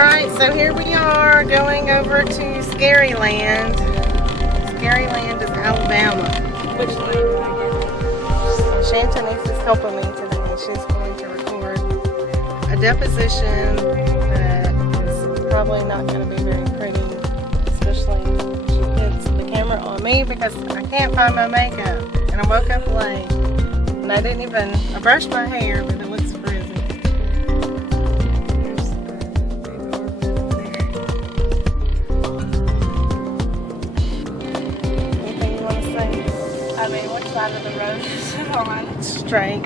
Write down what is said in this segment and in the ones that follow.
Alright, so here we are going over to Scary Land. Scary Land is Alabama. Which lane did I get? Shantanice is helping me today. She's going to record a deposition that is probably not going to be very pretty, especially if she hits the camera on me because I can't find my makeup. And I woke up late. And I brushed my hair, but it looks frizzy. Anything you want to say? I mean, which side of the road is it on? Straight.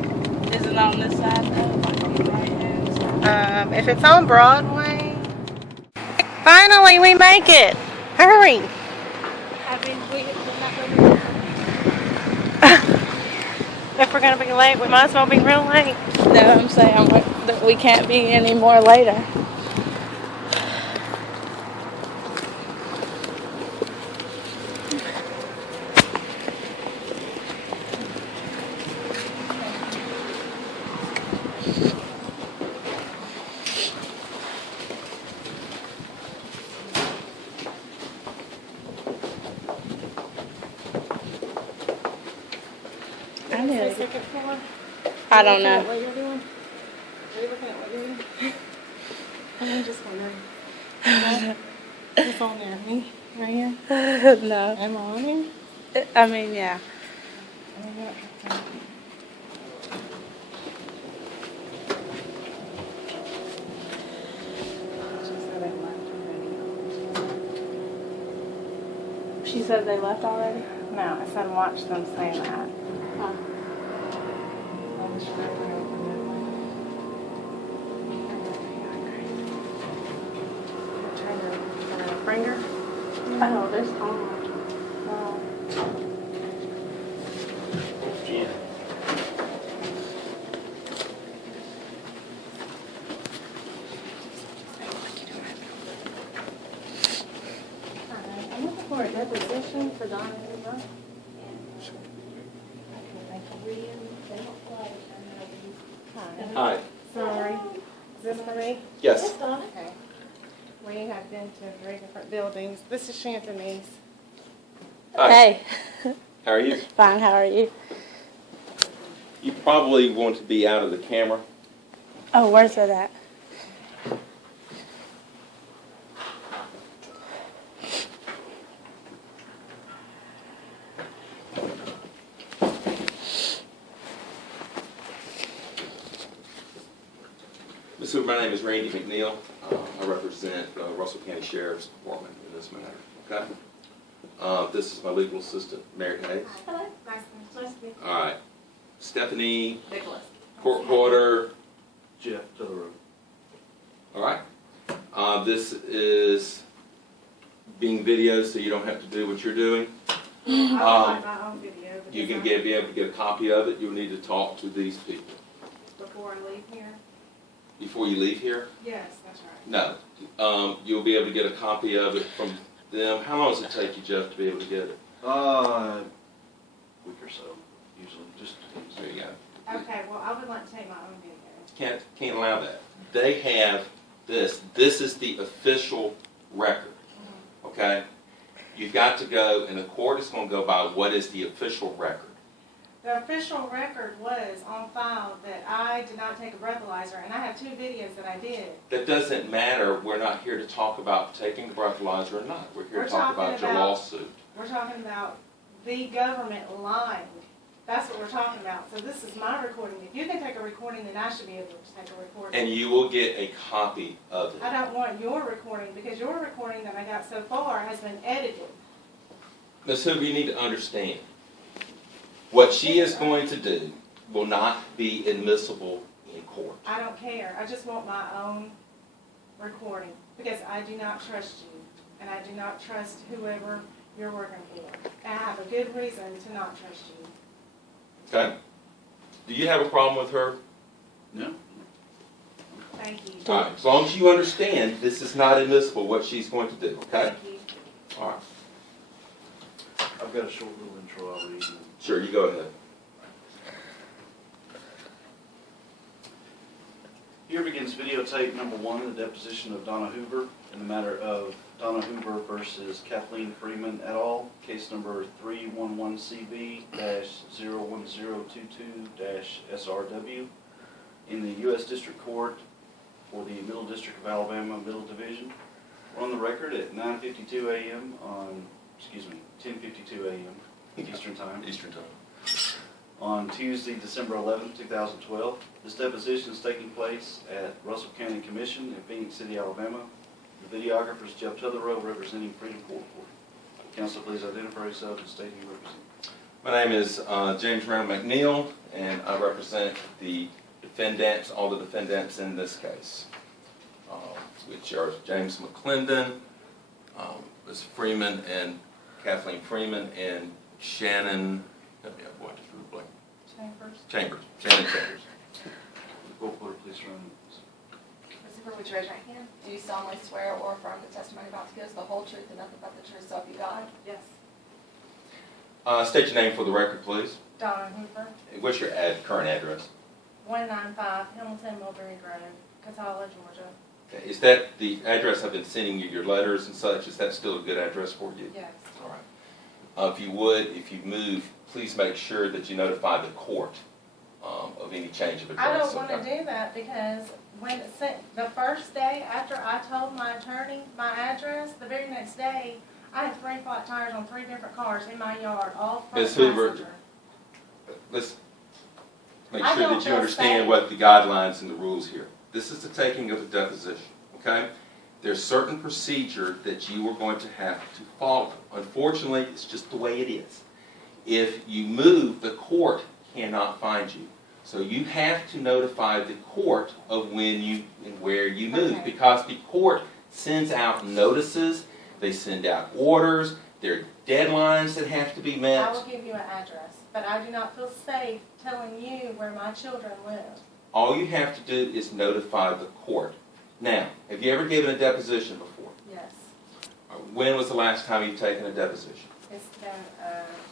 Is it on this side? Like on the right hand side? If it's on Broadway. Finally, we make it. Hurry. I mean, we're not going to. If we're going to be late, we might as well be real late. No, I'm saying that we can't be any more later. I don't know. What you're doing? Are you looking at what you're doing? I'm just wondering. What's on there? Me? Right here? No. Am I on here? I mean, yeah. She said they left already? No, I said watch them say that. Huh. Finger? Oh, there's Tom. Oh. Yeah. I'm looking for a deposition for Donna Hoover. Hi. Sorry. Is this for me? Yes. Okay. We have been to 3 different buildings. This is Shantanice. Hi. Hey. How are you? Fine, how are you? You probably want to be out of the camera. Oh, where's it at? Ms. Hoover, my name is Randy McNeil. I represent Russell County Sheriff's Department in this matter. Okay. This is my legal assistant, Mary Hayes. Hello. Nice to meet you. All right. Stephanie, Nicholas. court reporter. Jeff, to the room. All right. This is being videoed, so you don't have to do what you're doing. I would like my own video. You can because be able to get a copy of it. You'll need to talk to these people before I leave here. before you leave here. Yes, that's right. No. You'll be able to get a copy of it from them. How long does it take you, Jeff, to be able to get it? A week or so, usually. Just There you go. Okay, well, I would like to take my own video. Can't allow that. They have this. This is the official record. Okay? You've got to go, and the court is going to go by what is the official record. The official record was on file that I did not take a breathalyzer, and I have 2 videos that I did. That doesn't matter. We're not here to talk about taking the breathalyzer or not. We're here to talk about your lawsuit. We're talking about the government lying. That's what we're talking about. So this is my recording. If you can take a recording, then I should be able to take a recording. And you will get a copy of it. I don't want your recording because your recording that I got so far has been edited. Ms. Hoover, you need to understand. What she is going to do will not be admissible in court. I don't care. I just want my own recording because I do not trust you and I do not trust whoever you're working for. And I have a good reason to not trust you. Okay? Do you have a problem with her? No. Thank you. All right. As long as you understand, this is not admissible, what she's going to do. Okay? Thank you. All right. I've got a short little intro I'll read. Sure, you go ahead. Here begins videotape number 1, the deposition of Donna Hoover in the matter of Donna Hoover versus Kathleen Freeman et al., case number 311CB-01022-SRW in the U.S. District Court for the Middle District of Alabama, Middle Division. We're on the record at 9:52 a.m. on, 10:52 a.m. Eastern Time. Eastern Time. On Tuesday, December 11, 2012. This deposition is taking place at Russell County Commission in Phoenix City, Alabama. The videographer is Jeff Tutherrow, representing Freedom Court. Counsel, please identify yourself and state who you represent. My name is James Randall McNeil, and I represent the defendants, all the defendants in this case, which are James McClendon, Ms. Freeman, and Kathleen Freeman, and Shannon. Chambers. Shannon Chambers. Court reporter, please run. Mr. Cooper, would you raise your right hand? Do you solemnly swear or affirm the testimony about to give is the whole truth and nothing but the truth, so help you God? Yes. State your name for the record, please. Donna Hoover, What's your current address? 195 Hamilton Mulberry Grove, Catala, Georgia. Okay. Is that the address I've been sending you your letters and such? Is that still a good address for you? Yes. All right. If you would, if you move, please make sure that you notify the court of any change of address. I don't want to do that because when it sent, the first day after I told my attorney my address, the very next day, I had 3 flat tires on 3 different cars in my yard, all front Ms. Hoover, passenger. Let's make I sure don't that you feel understand safe. what the guidelines and the rules here. This is the taking of a deposition, okay? There's certain procedure that you are going to have to follow. Unfortunately, it's just the way it is. If you move, the court cannot find you. So you have to notify the court of when you and where you move, Okay. because the court sends out notices, they send out orders, there are deadlines that have to be met. I will give you an address, but I do not feel safe telling you where my children live. All you have to do is notify the court. Now, have you ever given a deposition before? Yes. When was the last time you've taken a deposition? It's been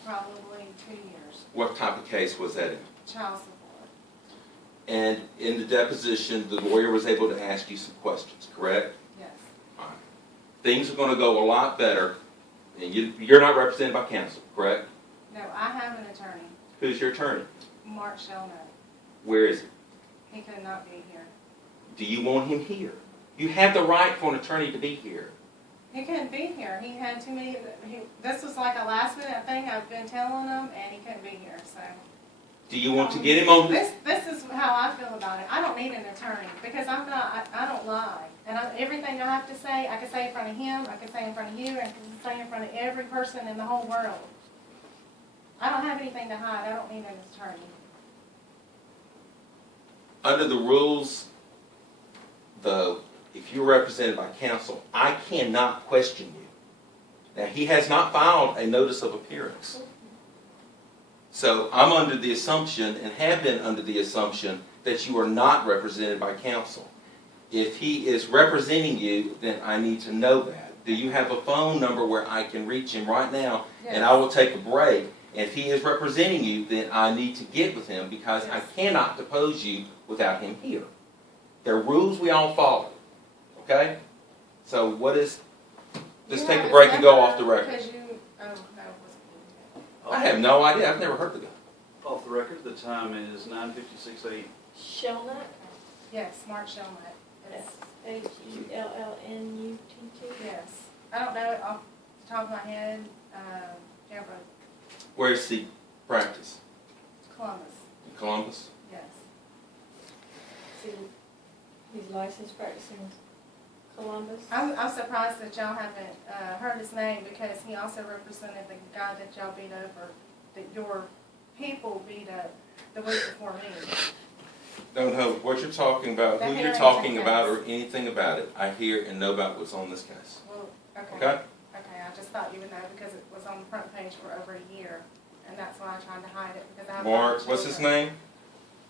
probably 2 years. What type of case was that in? Child support. And in the deposition, the lawyer was able to ask you some questions, correct? Yes. All right. Things are going to go a lot better, and you're not represented by counsel, correct? No, I have an attorney, Who's your attorney? Mark Shelnut. Where is he? He could not be here. Do you want him here? You have the right for an attorney to be here. He couldn't be here. He had too many. This was like a last minute thing. I've been telling him, and he couldn't be here. So. Do you want to get him on? This is how I feel about it. I don't need an attorney because I'm not. I don't lie, and everything I have to say, I can say in front of him. I can say in front of you. I can say in front of every person in the whole world. I don't have anything to hide. I don't need an attorney. Under the rules, if you're represented by counsel, I cannot question you. Now, he has not filed a notice of appearance. So I'm under the assumption, and have been under the assumption, that you are not represented by counsel. If he is representing you, then I need to know that. Do you have a phone number where I can reach him right now, Yes. and I will take a break? And if he is representing you, then I need to get with him, because I cannot depose you without him here. There are rules we all follow. Okay? So what is... Let's take a break and go off the record. Because you... Oh, no, it wasn't. I have no idea. I've never heard the guy. Off the record, the time is 9:56 a.m. Shellnut? Yes, Mark Shelnut. Hullnutt. Yes. I don't know it off the top of my head. Deborah, Where's the practice? Columbus. In Columbus? Yes. He's licensed practicing in Columbus. I'm surprised that y'all haven't heard his name because he also represented the guy that y'all beat up, or that your people beat up the week before me. Don't know what you're talking about, The who you're Harrington talking about, case. or anything about it. I hear and know about what's on this case. Well, okay. Okay? Okay, I just thought you would know because it was on the front page for over a year, and that's why I tried to hide it because I have. Mark, what's his name?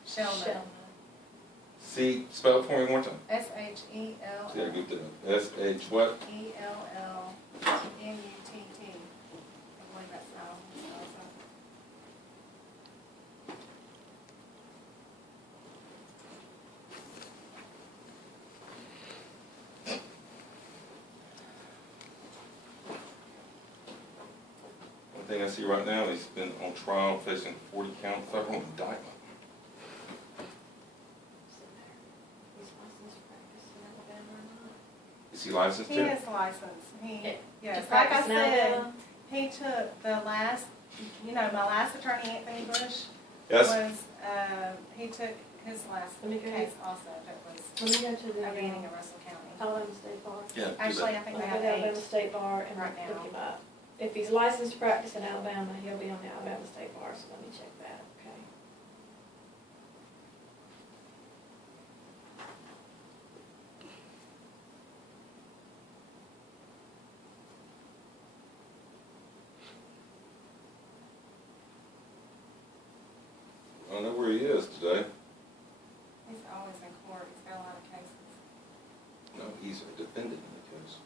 Shelnut. See, spell it for me one more time. S-H-E-L. See, I get that. S-H what? E-L-L-M-U-T-T. I believe that's how it spells it. thing I see right now, he's been on trial facing 40-count federal indictment. Is he licensed He yet? is licensed. He, yes, To like I practice in said, Alabama? he took the last, my last attorney, Anthony Bush, Yes. was, he took his last Let me go case also, that was Let me go to the a meeting in Russell County. Alabama State Bar. Yeah, do Actually, that. I think I'll they go have to Alabama 8. State Bar and right look now. him up. If he's licensed to practice in Alabama, he'll be on the Alabama State Bar, so let me check that, okay? I don't know where he is today. He's always in court, he's got a lot of cases. No, he's a defendant in the case.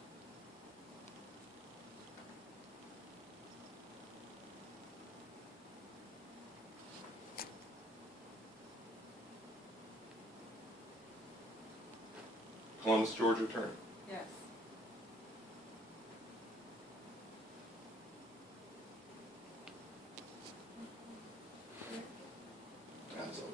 Columbus, Georgia attorney. Yes. That's old.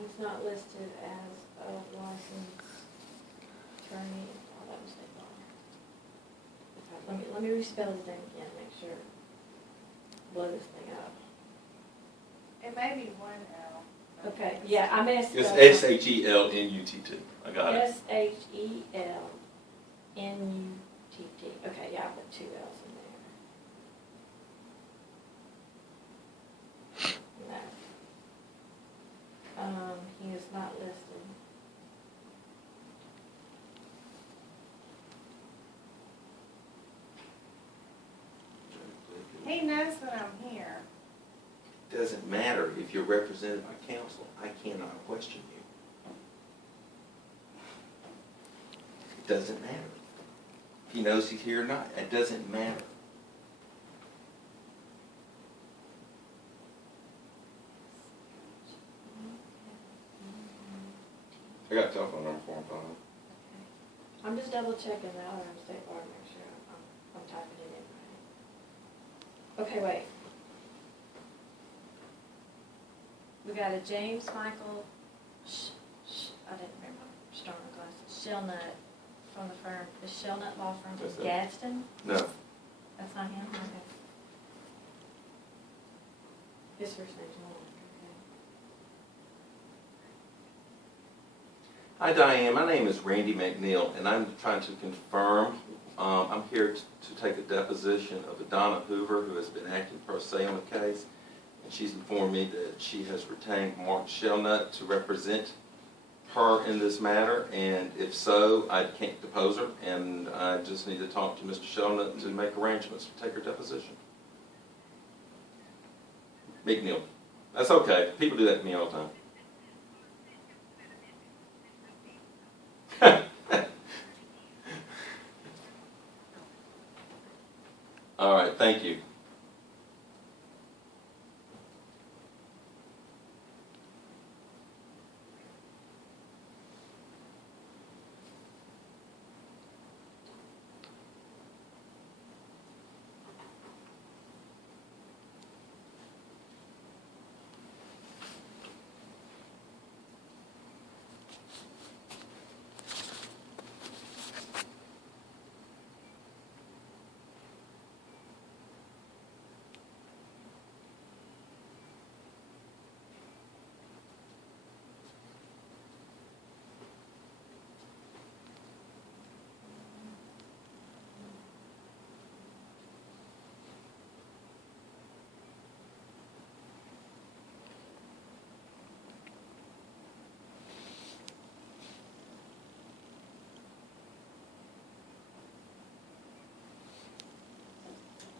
He's not listed as a licensed attorney at Alabama State Bar. Okay, let me respell his name again, make sure, blow this thing up. It may be one L. but Okay, it's- yeah, I messed It's up. S-H-E-L-N-U-T-T. I got it. S-H-E-L-N-U-T-T. Okay, yeah, I put 2 L's in there. No. He is not listed. He knows that I'm here. Doesn't matter if you're represented by counsel. I cannot question you. It doesn't matter. If he knows he's here or not, it doesn't matter. I got a telephone number for him, Tom. I'm just double checking the Alabama State Bar to make sure I'm typing it in right. Okay, wait. We got a James Michael, I didn't remember, strong glasses, Shellnut from the firm, the Shellnut Law Firm That's from it. Gadsden? No. That's not him? Okay. His first name's Mark, Hi Diane, my name is Randy McNeil, and I'm trying to confirm, I'm here to take a deposition of Donna Hoover, who has been acting pro se on the case, and she's informed me that she has retained Mark Shellnut to represent her in this matter, and if so, I can't depose her, and I just need to talk to Mr. Shellnut to make arrangements to take her deposition. McNeil. That's okay, people do that to me all the time. All right, thank you.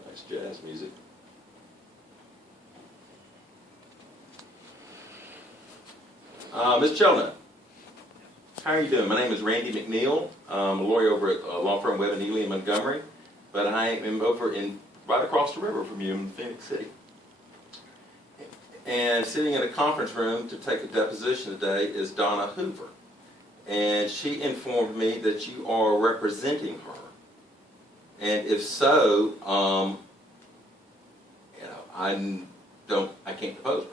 Nice jazz music. Ms. Shellnut, how are you doing? My name is Randy McNeil. I'm a lawyer over at law firm Webb & Ely in Montgomery. but I am over right across the river from you in Phoenix City. And sitting in a conference room to take a deposition today is Donna Hoover. And she informed me that you are representing her. And if so, I can't depose her.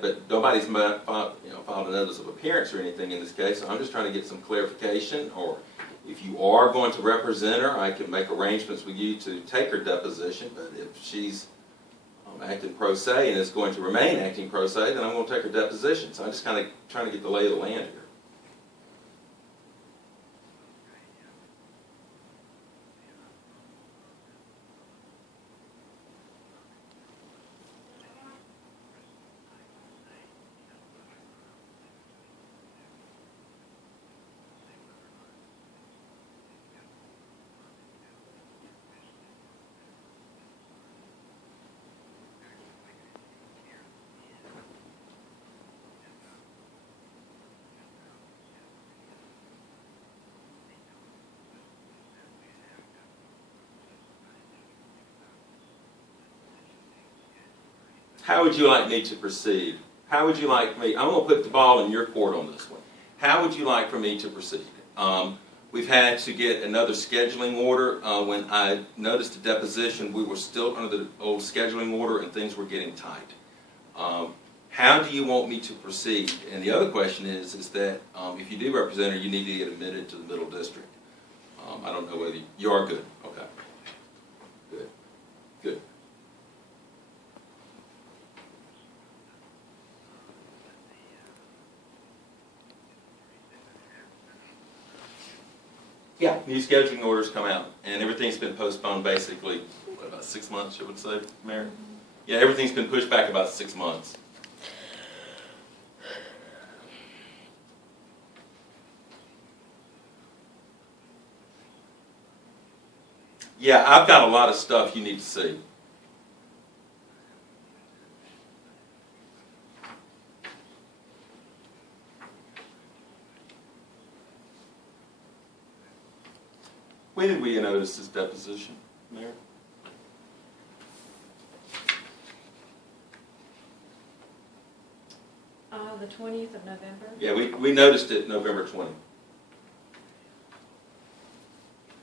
But nobody's filed a notice of appearance or anything in this case, so I'm just trying to get some clarification, or if you are going to represent her, I can make arrangements with you to take her deposition, but if she's acting pro se and is going to remain acting pro se, then I'm going to take her deposition. So I'm just kind of trying to get the lay of the land here. How would you like me to proceed? How would you like me? I'm going to put the ball in your court on this one. How would you like for me to proceed? We've had to get another scheduling order. When I noticed the deposition, we were still under the old scheduling order and things were getting tight. How do you want me to proceed? And the other question is that if you do represent her, you need to get admitted to the Middle District. I don't know whether you are good. Okay. Good. Good. Yeah, new scheduling orders come out, and everything's been postponed basically, what, about 6 months, you would say, Mary? Yeah, everything's been pushed back about 6 months. Yeah, I've got a lot of stuff you need to see. When did we notice this deposition, Mary? The 20th of November. Yeah, we noticed it November 20th.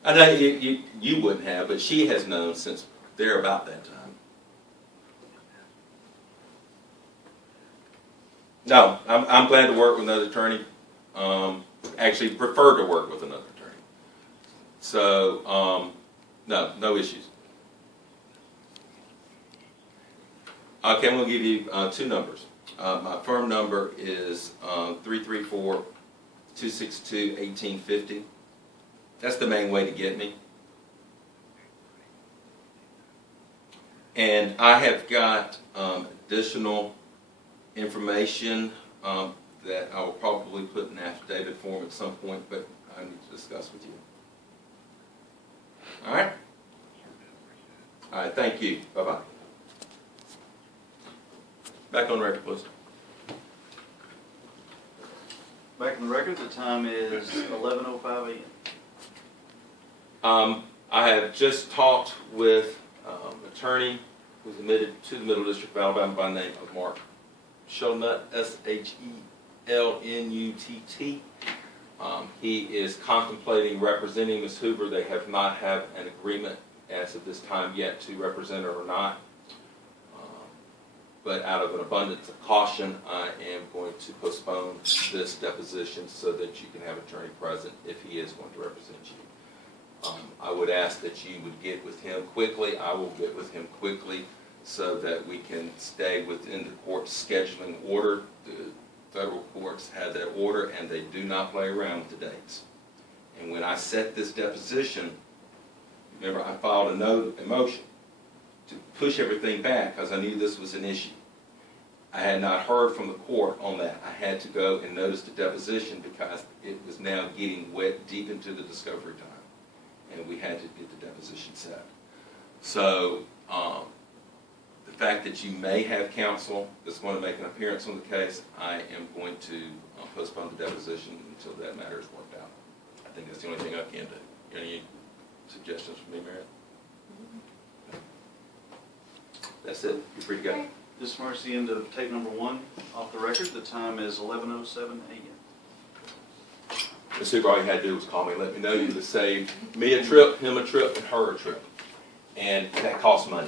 I know you wouldn't have, but she has known since there about that time. No, I'm glad to work with another attorney. Actually, prefer to work with another attorney. So, no issues. Okay, I'm going to give you two numbers. My firm number is 334-262-1850. That's the main way to get me. And I have got additional information that I will probably put in affidavit form at some point, but I need to discuss with you. All right? All right, thank you. Bye-bye. Back on record, please. Back in the record, the time is 11:05 a.m. I have just talked with an attorney who's admitted to the Middle District of Alabama by the name of Mark Shelnutt, S-H-E-L-N-U-T-T. He is contemplating representing Ms. Hoover. They have not had an agreement as of this time yet to represent her or not. But out of an abundance of caution, I am going to postpone this deposition so that you can have an attorney present if he is going to represent you. I would ask that you would get with him quickly. I will get with him quickly so that we can stay within the court's scheduling order. The federal courts have that order and they do not play around with the dates. And when I set this deposition, remember I filed a motion to push everything back because I knew this was an issue. I had not heard from the court on that. I had to go and notice the deposition because it was now getting deep into the discovery time. And we had to get the deposition set. So the fact that you may have counsel that's going to make an appearance on the case, I am going to postpone the deposition until that matter is worked out. I think that's the only thing I can do. Any suggestions from me, Mary? That's it. You're free to go. This marks the end of tape number 1 off the record. The time is 11:07 a.m. The super, all you had to do was call me and let me know. You would have saved me a trip, him a trip, and her a trip. And that costs money.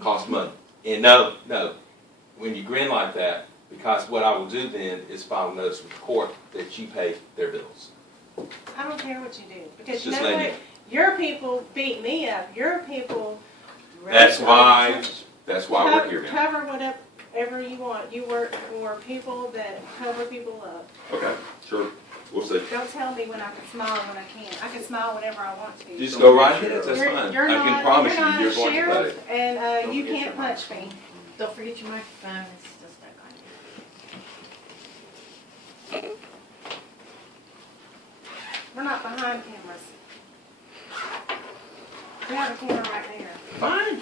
Costs money. And no, when you grin like that, because what I will do then is file a notice with the court that you pay their bills. I don't care what you do, because you Just know letting what? Your people beat me up. Your people. That's why we're here now. Cover whatever you want. You work for people that cover people up. Okay, sure. We'll see. Don't tell me when I can smile and when I can't. I can smile whenever I want to. Just go right ahead. That's You're fine. I not- can promise you're not you, you're going to sheriff, pay. and Don't you forget can't your punch me. Don't forget your microphone, it's just that kind. We're not behind cameras. We have a camera right there. Fine.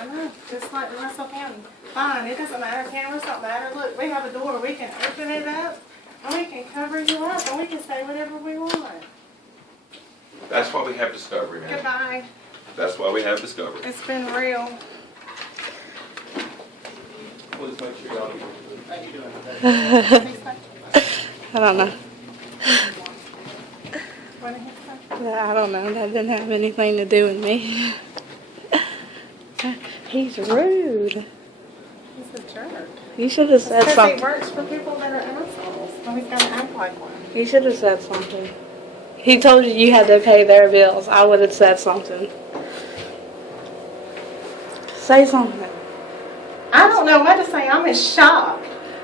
I know, just like Russell County. Fine, it doesn't matter. Cameras don't matter. Look, we have a door. We can open it up, and we can cover you up, and we can say whatever we want. That's why we have discovery, man. Goodbye. That's why we have discovery. It's been real. Please make sure y'all do. I don't know. What did he say? I don't know. That didn't have anything to do with me. He's rude. He's a jerk. You should have said Because he something. works for people that are assholes, so he's gonna act like one. You should have said something. He told you you had to pay their bills. I would have said something. Say something. I don't know what to say. I'm in shock.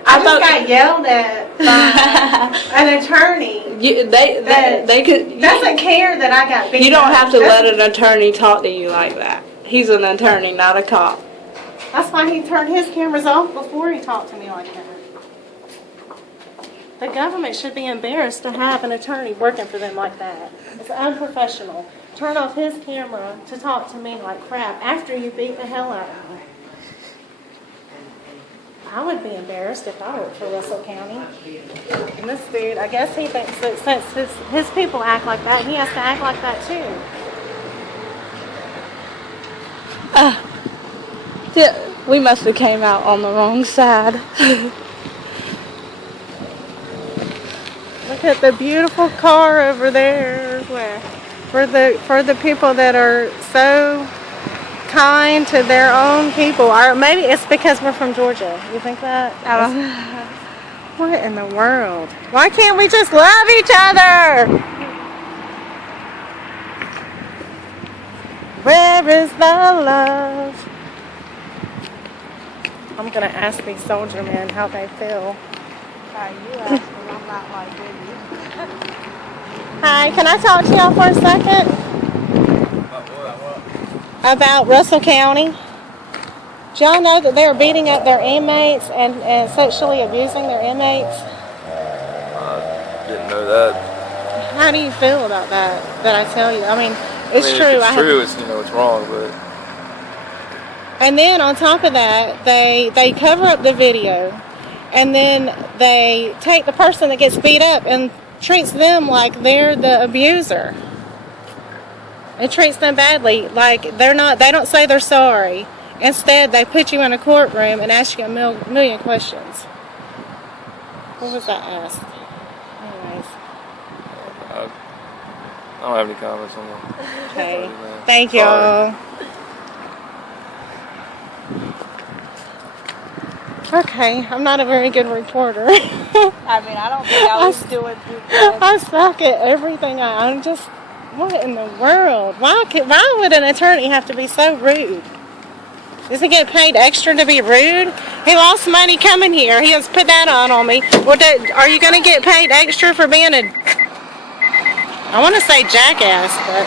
I I just thought- got yelled at by an attorney. They could. Doesn't care that I got beat You don't up. have to let Doesn't- an attorney talk to you like that. He's an attorney, not a cop. That's why he turned his cameras off before he talked to me like that. The government should be embarrassed to have an attorney working for them like that. It's unprofessional. Turn off his camera to talk to me like crap after you beat the hell out of me. I would be embarrassed if I worked for Russell County. And this dude, I guess he thinks that since his people act like that, he has to act like that too. We must have came out on the wrong side. Look at the beautiful car over there. Where? For the people that are so kind to their own people. Or maybe it's because we're from Georgia. You think that? I don't know. What in the world? Why can't we just love each other? Where is the love? I'm gonna ask these soldier men how they feel. You asked me, I'm not like you. Hi, can I talk to y'all for a second? About Russell County. Do y'all know that they're beating up their inmates and sexually abusing their inmates? Didn't know that. How do you feel about that? That I tell you? I mean, it's true. If it's true, it's it's wrong, but And then on top of that, they cover up the video, and then they take the person that gets beat up and treats them like they're the abuser. It treats them badly, like they don't say they're sorry. Instead, they put you in a courtroom and ask you a million questions. What was that asked? Anyways. I don't have any comments on that. Okay. Sorry, man. Thank Sorry. y'all. Okay, I'm not a very good reporter. I mean, I don't think I was doing too good. I suck at everything. I'm just, what in the world? Why would an attorney have to be so rude? Does he get paid extra to be rude? He lost money coming here. He has put that on me. Well, are you going to get paid extra for being I want to say jackass, but